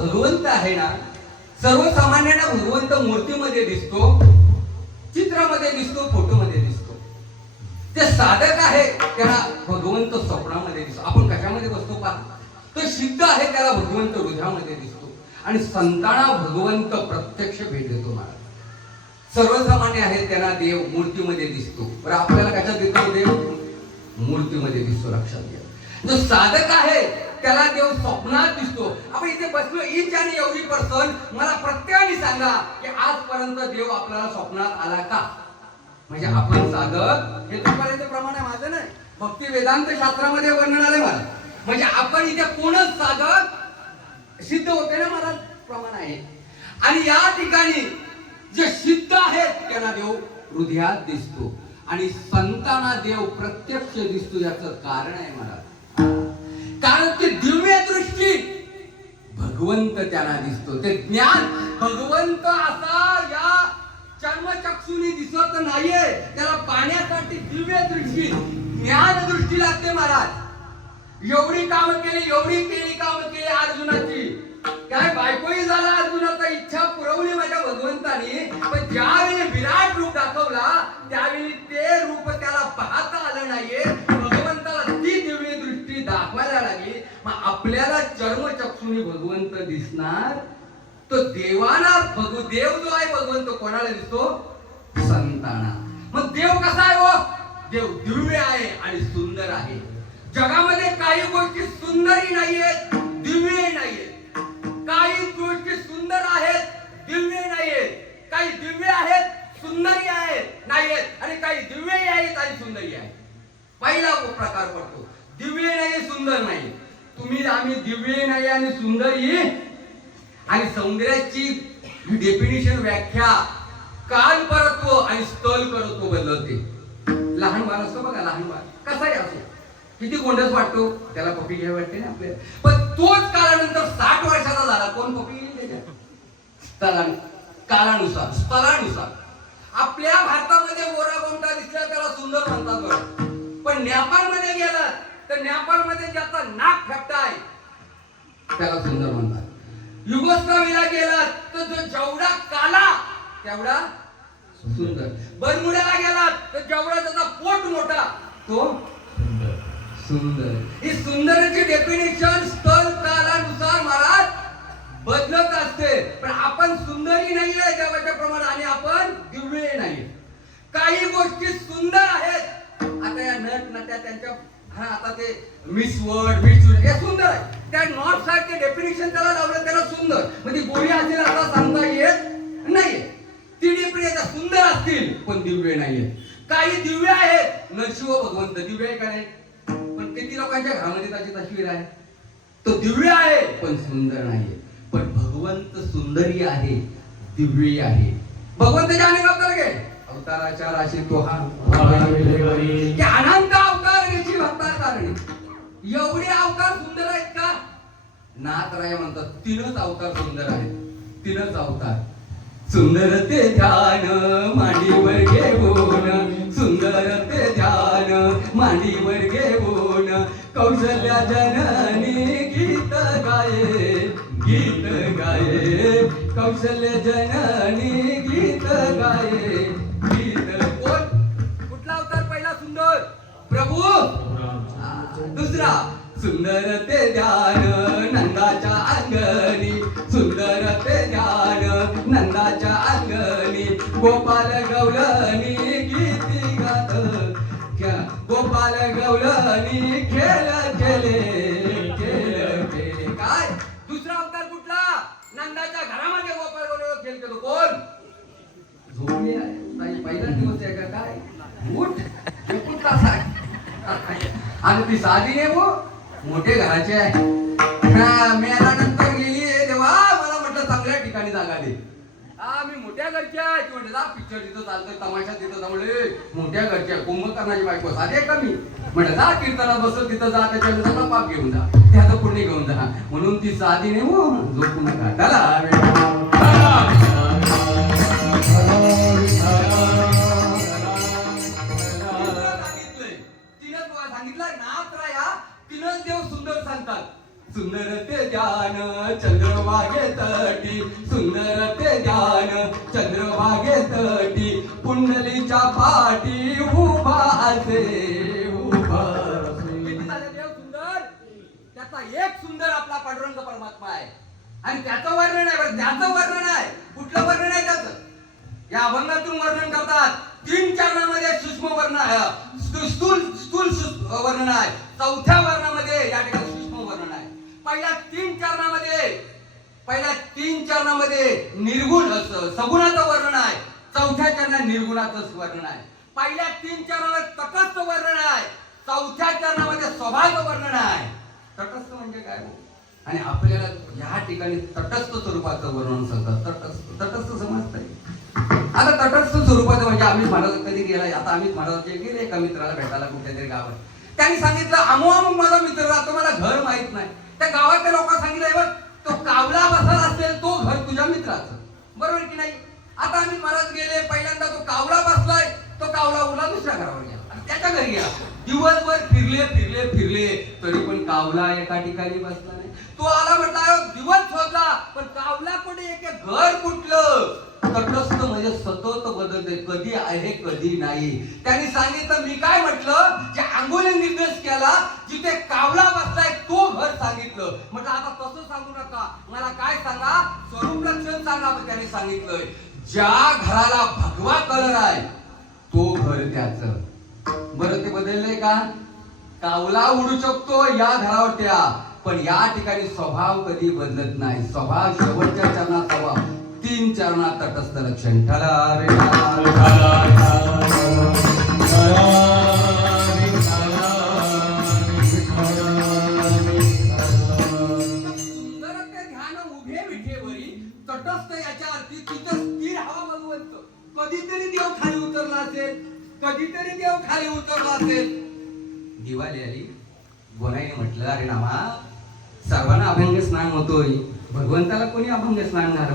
भगवंत आहे ना सर्वसामान्यांना भगवंत मूर्तीमध्ये दिसतो चित्रामध्ये दिसतो फोटोमध्ये दिसतो. जे साधक आहे त्याला भगवंत स्वप्नामध्ये दिसतो. आपण कशामध्ये बसतो का तो सिद्ध आहे त्याला भगवंत हृदयामध्ये दिसतो. आणि संतांना भगवंत प्रत्यक्ष भेट देतो महाराज सर्वसामान्य आहे त्यांना देव मूर्तीमध्ये दिसतो. बरं आपल्याला कशात दिसतो देव? मूर्तीमध्ये दिसतो लक्षात घ्या. जो साधक आहे त्याला देव स्वप्नात दिसतो. आपण इथे बसलो इच आणि एवढी पर्सन मला प्रत्येकाने सांगा की आजपर्यंत देव आपल्याला स्वप्नात आला का? म्हणजे आपण साधक हे तुमपर्यंत प्रमाण आहे माझं नाही. भक्ती वेदांत शास्त्रामध्ये वर्णन आले मला. म्हणजे आपण इथे कोणच साधक सिद्ध होते ना मला प्रमाण आहे. आणि या ठिकाणी जे सिद्ध आहेत त्यांना देव हृदयात दिसतो. आणि संतांना देव प्रत्यक्ष दिसतो याचं कारण आहे मला. कारण ते दिव्य दृष्टी. भगवंत त्यांना दिसतो. ते ज्ञान. भगवंत असा या चर्मचक्षुनी दिसत नाहीये. त्याला पाण्यासाठी दिव्य दृष्टी. ज्ञान दृष्टी लागते महाराज. एवढी काम केली एवढी केली काम केली अर्जुनाची. काय बायकोही भगवंत दिसणार तो देवाला भगव देव जो आहे भगवंत कोणाला दिसतो? संतांना. मग देव कसा आहे हो? देव दिव्य आहे आणि सुंदर आहे. जगामध्ये काही गोष्टी सुंदरही नाहीयेत दिव्यही नाहीयेत. काही गोष्टी सुंदर आहेत दिव्य नाहीयेत काही दिव्य आहेत सुंदरही आहेत नाहीयेत आणि काही दिव्यही आहेत आणि सुंदरही आहेत पहिला प्रकार पडतो दिव्य नाही सुंदर नाही तुम्ही आम्ही दिव्य नाही आणि सुंदरही आणि सौंदर्याची डेफिनेशन व्याख्या काल परत्व आणि स्थल करत्व बदलते लहान बाळ असतो बघा लहान बाळ. कसाही असो. किती गोंडस वाटतो. त्याला पपी घ्यावी वाटते ना आपल्याला. पण तोच काळानंतर साठ वर्षाचा झाला. कोण पपी घेईल त्याच्यात? काळानुसार स्थलानुसार. आपल्या भारतामध्ये मोरा गोमटा दिसला त्याला सुंदर म्हणतात बघा. पण नेपाळमध्ये गेला तर नेपाळमध्ये ज्याचा नाक फेपटाय त्याला सुंदर म्हणतात. युगोस्लाविया गेला तर जो जेवढा काला तेवढा सुंदर. बरमुड्याला गेलात तर जेवढा त्याचा पोट मोठा तो सुंदर. ही सुंदरची डेफिनेशन स्थळ कालानुसार महाराज बदलत असते. पण आपण सुंदरही नाहीये देवाच्या प्रमाणे आणि आपण दिव्यही नाहीये. काही गोष्टी सुंदर आहेत. आता या नट नट्या त्यांच्या हा आता ते मिस वर्ड मिस हे सुंदर आहे. त्या नॉट सारखे डेफिनेशन त्याला लावलं त्याला सुंदर. म्हणजे गोळी असेल असा सांगता येत नाहीये. तिन्ही प्रिय सुंदर असतील पण दिव्य नाहीये. काही दिव्य आहेत नरशिव भगवंत. दिव्य आहे का नाही? पण किती लोकांच्या घरामध्ये त्याची तस्वीर आहे? तो दिव्य आहे पण सुंदर नाहीये. पण भगवंत सुंदरी आहे दिव्यही आहे. भगवंताच्या अनेक अवतार घे. अवताराच्या राशी तो हा. अनंत अवतार घ्यायची कारणी? एवढे अवतार सुंदर आहेत का? नाथराय म्हणतात तीनच अवतार सुंदर आहेत. तीनच अवतार. सुंदर ते ध्यान मांडीवर घेऊन. सुंदर ते ध्यान मांडीवर घेऊन. कौशल्या जननी गीत गाये गीत गाये. कौशल्य जननी गीत गाये. सुंदर ते ध्यान नंदाच्या अंगणी. सुंदर ते ध्यान नंदाच्या अंगणी. गोपाल गवलनी गीती गात. क्या- गोपाल गवलनी खेळ केले खेळ केले. काय? दुसरा अवतार कुठला? नंदाच्या घरामध्ये गोपाल गवलन खेळ केलो. कोण? झोपली आहे. पहिला दिवस आहे का? काय? उठ. कुठला साय आणि ती साधी आहे वो. मोठे घराचे आहे. मी आल्यानंतर गेली तेव्हा मला म्हटलं चांगल्या ठिकाणी जागा दे. हा मी मोठ्या घरच्या आहे. ती म्हटलं जा पिक्चर तिथं चालतोय तमाशा तिथं. त्यामुळे मोठ्या घरच्या कुंभकर्णाची बायको साधे कमी का म्हटलं जा कीर्तनात बसत तिथं जा त्याच्या सगळं पाप घेऊन जा. त्याचं पुण्य घेऊन जा. म्हणून ती साधी नाही हो, हो झोपू नका ध्यान चंद्रभागे तटी सुंदर ते ध्यान चंद्रभागे तटी पुंडलीच्या पाठी उभा असे उभा किती झाले देव सुंदर? त्याचा एक सुंदर आपला पांडुरंग परमात्मा आहे. आणि त्याचं वर्णन आहे बरं त्याचं वर्णन आहे. कुठलं वर्णन आहे त्याचं? या अभंगातून वर्णन करतात. तीन चरणामध्ये सूक्ष्म वर्ण आहे. स्थूल स्थूल वर्णन आहे. चौथ्या पहिल्या तीन चरणामध्ये निर्गुण असं सगुणाचं वर्णन आहे. चौथ्या चरणात निर्गुणाचं वर्णन आहे. पहिल्या तीन चरणामध्ये तटस्थ वर्णन आहे. चौथ्या चरणामध्ये स्वभावाचं वर्णन आहे. तटस्थ म्हणजे काय हो? आणि आपल्याला या ठिकाणी तटस्थ स्वरूपाचं वर्णन सांगतात. तटस्थ तटस्थ समजतंय. आता तटस्थ स्वरूपाचं म्हणजे आम्ही महाराज कधी गेला आता आम्ही महाराजाचे गेले एका मित्राला भेटायला कुठल्या तरी गावात. त्यांनी सांगितलं अमो अमुक माझा मित्र राहतो मला घर माहीत नाही. त्या गावातल्या लोकांना सांगितलं बघ तो कावला बसला असेल तो घर तुझ्या मित्राचं. बरोबर की नाही? आता आम्ही परत गेले पहिल्यांदा तो कावला बसलाय तो कावला उला दुसऱ्या घरावर गेला. त्याच्या घरी गेला. दिवसभर फिरले फिरले फिरले तरी पण कावला एका ठिकाणी बसला नाही. तो आला म्हटला दिवस होता पण कावला कुठे? एक घर कुठलं? तटस्थ म्हणजे सतत बदलते कधी आहे कधी नाही. त्यांनी सांगितलं मी काय म्हटलं? जे आंगोली निर्देश केला जिथे कावला बसलाय तो भर सांगितलं म्हटलं आता तसं सांगू नका मला काय सांगा स्वरूप लक्षण सांगा त्याने सांगितलंय ज्या घराला भगवा कलर आहे तो घर त्याच बरं ते बदललंय का कावला उडू शकतो या घरावर त्या पण या ठिकाणी स्वभाव कधी बदलत नाही स्वभाव शेवटच्या चरणात स्वभाव तीन चरणात तटस्थ लक्षण ठरा दिवाळी आली. बोलायने म्हटलं अरे नामा सर्वांना अभंग स्नान होतोय. भगवंताला कोणी अभंग स्नान नाही